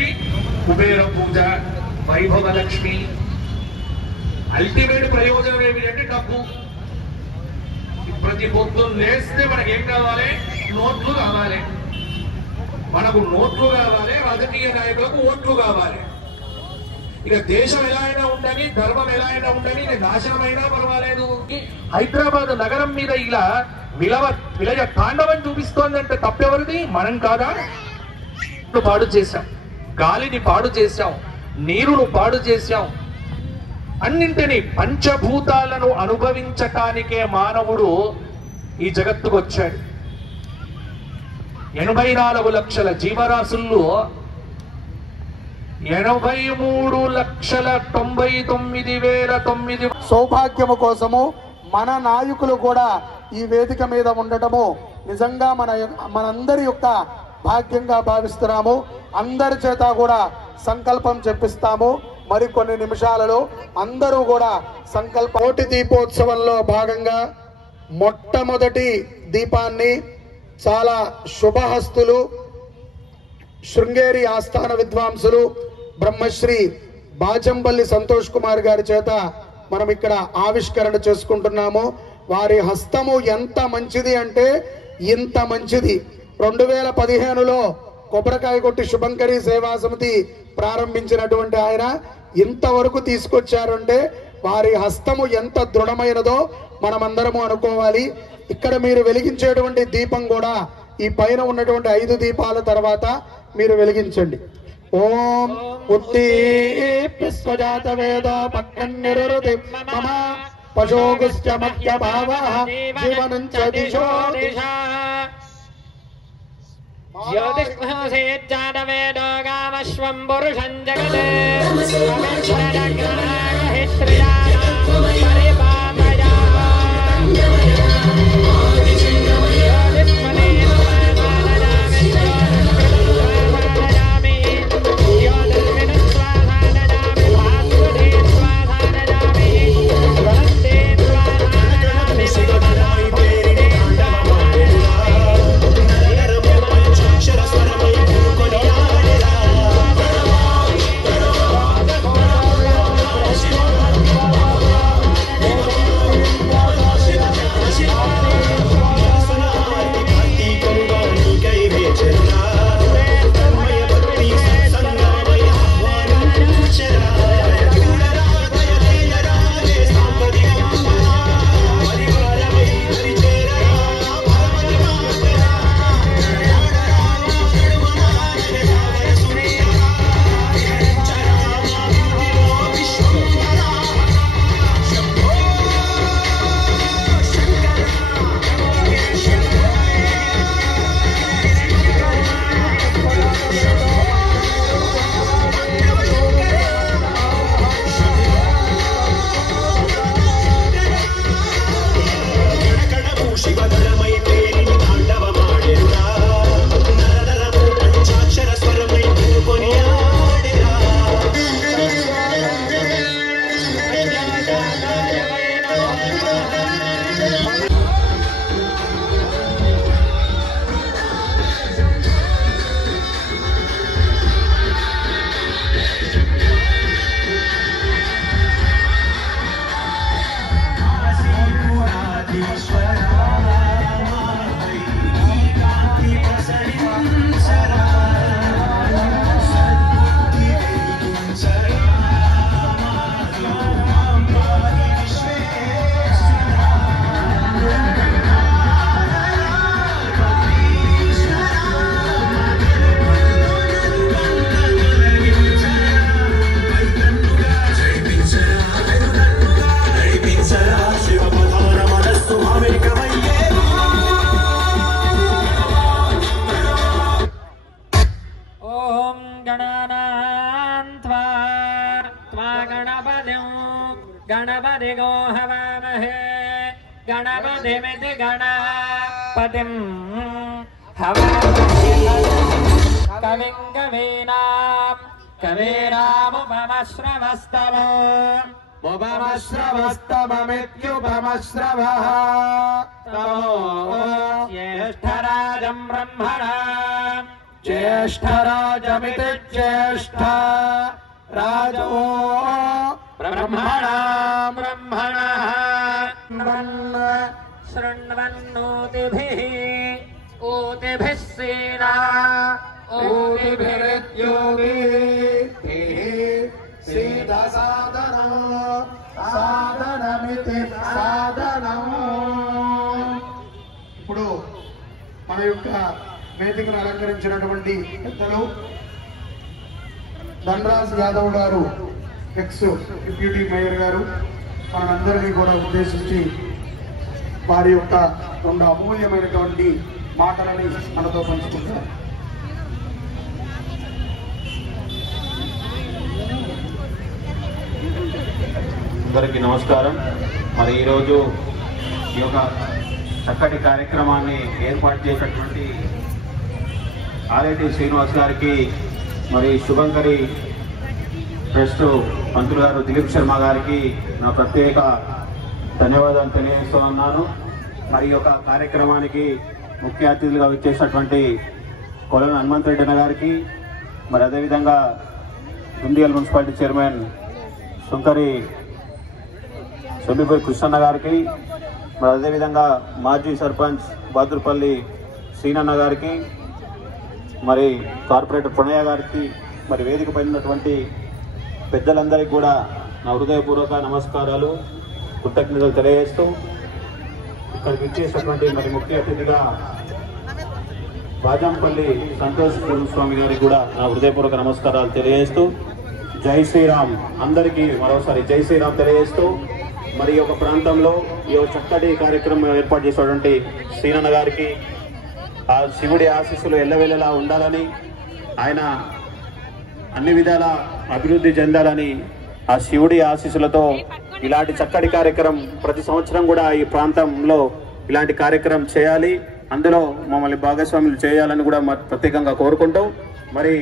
ఏమిటి? కుబేర పూజ, వైభవ లక్ష్మి. అల్టిమేట్ ప్రయోజనం ఏమిటంటే డబ్బు. ప్రతి పొద్దున్న లేస్తే మనకేం కావాలి? నోట్లు కావాలి. మనకు నోట్లు కావాలి, రాజకీయ నాయకులకు ఓట్లు కావాలి. ఇక దేశం ఎలా అయినా ఉండని, ధర్మం ఎలా అయినా ఉండని, నాశనం అయినా పర్వాలేదు. హైదరాబాద్ నగరం మీద ఇలా విలయ తాండవం చూపిస్తోందంటే తప్పెవరిది? మనం కాదా? పాడు చేశాం, గాలిని పాడు చేశాం, నీరును పాడు చేశాం. అన్నింటినీ పంచభూతాలను అనుభవించటానికే మానవుడు ఈ జగత్తుకు వచ్చాడు. 84 లక్షల జీవరాశుల్లో 83,99,900 సౌభాగ్యము కోసము మన నాయకులు కూడా ఈ వేదిక మీద ఉండటము నిజంగా మనందరి యొక్క భాగ్యంగా భావిస్తున్నాము. అందరి చేత కూడా సంకల్పం చెప్పిస్తాము. మరికొన్ని నిమిషాలలో అందరూ కూడా కోటి దీపోత్సవంలో భాగంగా మొట్టమొదటి దీపాన్ని చాలా శుభహస్తులు, శృంగేరి ఆస్థాన విద్వాంసులు బ్రహ్మశ్రీ బాచంపల్లి సంతోష్ కుమార్ గారి చేత మనం ఇక్కడ ఆవిష్కరణ చేసుకుంటున్నాము. వారి హస్తము ఎంత మంచిది అంటే ఇంత మంచిది. 2015లో కొబ్బరికాయ కొట్టి శుభంకరి సేవా సమితి ప్రారంభించినటువంటి ఆయన ఇంతవరకు తీసుకొచ్చారంటే వారి హస్తము ఎంత దృఢమైనదో మనమందరము అనుకోవాలి. ఇక్కడ మీరు వెలిగించేటువంటి దీపం కూడా ఈ పైన ఉన్నటువంటి 5 దీపాల తర్వాత మీరు వెలిగించండి. ఓం ఉత్తీప్యస్వజాత వేదో పక్కన్నిరుతి మమ పశోగుశ్చ మధ్య భావః జీవనం చ దిశో దిశా జ్యోతిష్మసేజ్జాతవేదో గామశ్వం పురుషం జగదే गणपतिगो हवामहे गणपतिमिति गणपतिं हवामहे कविं कवीनामुपमश्रवस्तममित्युपमश्रवः तमो ज्येष्ठराजं ब्रह्मणा ज्येष्ठराजमिति ज्येष्ठा राजो ब्रह्मणा ब्रह्मणः शृण्वन्नोतिभिः ऊतिभिः सीना ఇప్పుడు మన యొక్క వేదికను అలంకరించినటువంటి పెద్దలు ధనరాజ్ యాదవ్ గారు, ఎక్స్ డిప్యూటీ మేయర్ గారు, మనందరినీ కూడా ఉద్దేశించి వారి యొక్క రెండు అమూల్యమైనటువంటి మాటలని మనతో పంచుకుంటారు. అందరికీ నమస్కారం. మరి ఈరోజు ఈ యొక్క చక్కటి కార్యక్రమాన్ని ఏర్పాటు చేసినటువంటి ఆర్ఐటి శ్రీనివాస్ గారికి, మరి శుభంకరి ట్రస్ట్ మంత్రులు గారు దిలీప్ శర్మ గారికి నా ప్రత్యేక ధన్యవాదాలు తెలియజేస్తున్నాను. మరి ఈ యొక్క కార్యక్రమానికి ముఖ్య అతిథులుగా వచ్చేసినటువంటి కొలను హనుమంతరెడ్డి అన్న గారికి, మరి అదేవిధంగా దుండిగల్ మున్సిపాలిటీ చైర్మన్ శుంకరి సొమ్మిపూరి కృష్ణన్న గారికి, మరి అదేవిధంగా మాజీ సర్పంచ్ బాదుర్పల్లి శ్రీనన్న గారికి, మరి కార్పొరేటర్ ప్రణయ గారికి, మరి వేదిక పైన ఉన్నటువంటి పెద్దలందరికీ కూడా నా హృదయపూర్వక నమస్కారాలు, కృతజ్ఞతలు తెలియజేస్తూ ఇక్కడికి ఇచ్చేసినటువంటి మరి ముఖ్య అతిథిగా బాజంపల్లి సంతోష్ స్వామి గారికి కూడా నా హృదయపూర్వక నమస్కారాలు తెలియజేస్తూ, జై శ్రీరామ్ అందరికీ మరోసారి జై శ్రీరామ్ తెలియజేస్తూ, మరి ఒక ప్రాంతంలో ఈ చక్కటి కార్యక్రమం ఏర్పాటు చేసినటువంటి శ్రీనన్న గారికి ఆ శివుడి ఆశీస్సులు ఎల్లవేళలా ఉండాలని, ఆయన అన్ని విధాల అభివృద్ధి చెందాలని, ఆ శివుడి ఆశీస్సులతో ఇలాంటి చక్కటి కార్యక్రమం ప్రతి సంవత్సరం కూడా ఈ ప్రాంతంలో ఇలాంటి కార్యక్రమం చేయాలి, అందులో మమ్మల్ని భాగస్వాములు చేయాలని కూడా ప్రత్యేకంగా కోరుకుంటూ, మరి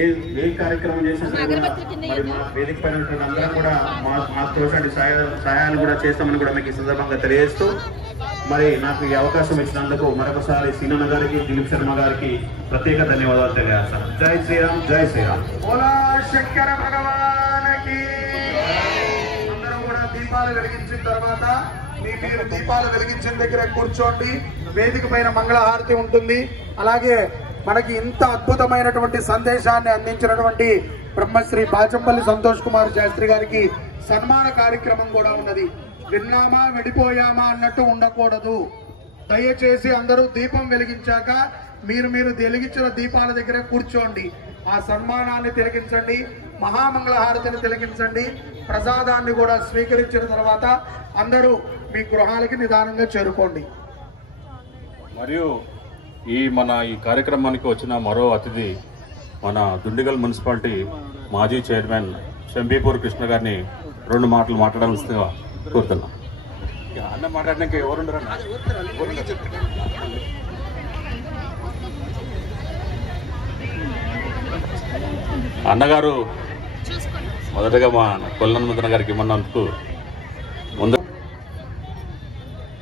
ఏ కార్యక్రమం చేసినా కూడా మరి మా వేదిక పైన అందరం కూడా మా తోటి సహాయాలు కూడా చేస్తామని కూడా మీకు ఈ సందర్భంగా తెలియజేస్తూ, మరి నాకు ఈ అవకాశం ఇచ్చినందుకు మరొకసారి సీనన్న గారికి, దిలీప్ శర్మ గారికి ప్రత్యేక ధన్యవాదాలు తెలియజేస్తాను. జై శ్రీరామ్, జై శ్రీరామ్. బోలా శంకర భగవానికి. అందరూ కూడా దీపాలు వెలిగించిన తర్వాత మీరు దీపాలు వెలిగించిన దగ్గర కూర్చోండి. వేదిక పైన మంగళహారతి ఉంటుంది. అలాగే మనకి ఇంత అద్భుతమైనటువంటి సందేశాన్ని అందించినటువంటి బ్రహ్మశ్రీ బాచంపల్లి సంతోష్ కుమార్ శాస్త్రి గారికి సన్మాన కార్యక్రమం కూడా ఉన్నది. విన్నామా విడిపోయామా అన్నట్టు ఉండకూడదు. దయచేసి అందరూ దీపం వెలిగించాక మీరు వెలిగించిన దీపాల దగ్గర కూర్చోండి. ఆ సన్మానాన్ని తిలకించండి, మహామంగళహారతిని తిలకించండి. ప్రసాదాన్ని కూడా స్వీకరించిన తర్వాత అందరూ మీ గృహాలకి నిదానంగా చేరుకోండి. మరియు ఈ కార్యక్రమానికి వచ్చిన మరో అతిథి మన దుండిగల్ మున్సిపాలిటీ మాజీ చైర్మన్ శంబీపూర్ కృష్ణ గారిని 2 మాటలు మాట్లాడాల్సిందిగా కోరుతున్నా. అన్న మాట్లాడడానికి ఎవరుండరు? అన్నగారు మొదటగా మా కొల్లన్మంతన గారికి ఇమ్మన్నందుకు ముందు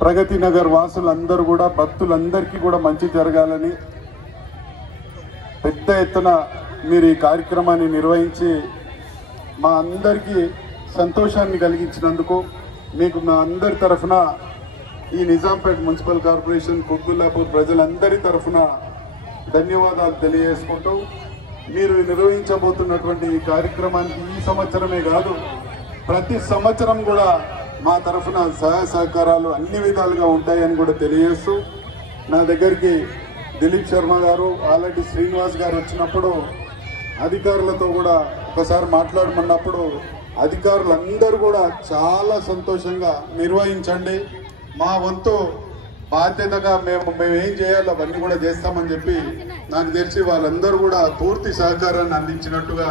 ప్రగతి నగర్ వాసులందరూ కూడా భక్తులందరికీ కూడా మంచి జరగాలని పెద్ద ఎత్తున మీరు ఈ కార్యక్రమాన్ని నిర్వహించి మా అందరికీ సంతోషాన్ని కలిగించినందుకు మీకు మా అందరి తరఫున ఈ నిజాంపేట్ మున్సిపల్ కార్పొరేషన్ కుత్బుల్లాపూర్ ప్రజలందరి తరఫున ధన్యవాదాలు తెలియజేసుకుంటూ, మీరు నిర్వహించబోతున్నటువంటి ఈ కార్యక్రమానికి ఈ సంవత్సరమే కాదు ప్రతి సంవత్సరం కూడా మా తరఫున సహాయ సహకారాలు అన్ని విధాలుగా ఉంటాయని కూడా తెలియజేస్తూ, నా దగ్గరికి దిలీప్ శర్మ గారు, ఆల్రెడీ శ్రీనివాస్ గారు వచ్చినప్పుడు అధికారులతో కూడా ఒకసారి మాట్లాడమన్నప్పుడు అధికారులందరూ కూడా చాలా సంతోషంగా నిర్వహించండి, మా వంతు బాధ్యతగా మేము ఏం చేయాలో అవన్నీ కూడా చేస్తామని చెప్పి నాకు తెలిసి వాళ్ళందరూ కూడా పూర్తి సహకారాన్ని అందించినట్టుగా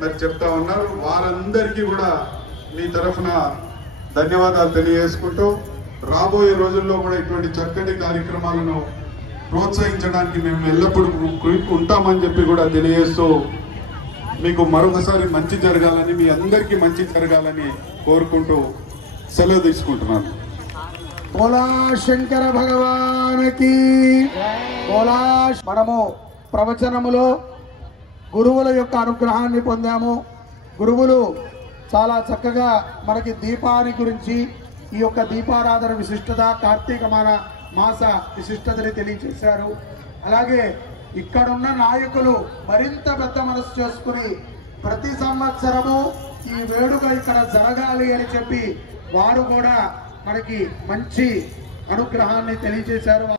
మరి చెప్తా ఉన్నారు. వారందరికీ కూడా మీ తరఫున ధన్యవాదాలు తెలియజేసుకుంటూ, రాబోయే రోజుల్లో కూడా ఇటువంటి చక్కటి కార్యక్రమాలను ప్రోత్సహించడానికి మేము ఎల్లప్పుడూ ఉంటామని చెప్పి కూడా తెలియజేస్తూ, మీకు మరొకసారి మంచి జరగాలని, మీ అందరికీ మంచి జరగాలని కోరుకుంటూ సెలవు తీసుకుంటున్నాను. బోలా శంకర భగవానికి. బోలా. మనము ప్రవచనములో గురువుల యొక్క అనుగ్రహాన్ని పొందాము. గురువులు చాలా చక్కగా మనకి దీపాన్ని గురించి, ఈ యొక్క దీపారాధన విశిష్టత, కార్తీక మాస విశిష్టతని తెలియజేశారు. అలాగే ఇక్కడున్న నాయకులు మరింత పెద్ద మనసు చేసుకుని ప్రతి సంవత్సరము ఈ వేడుక ఇక్కడ జరగాలి అని చెప్పి వారు కూడా మనకి మంచి అనుగ్రహాన్ని తెలియజేశారు.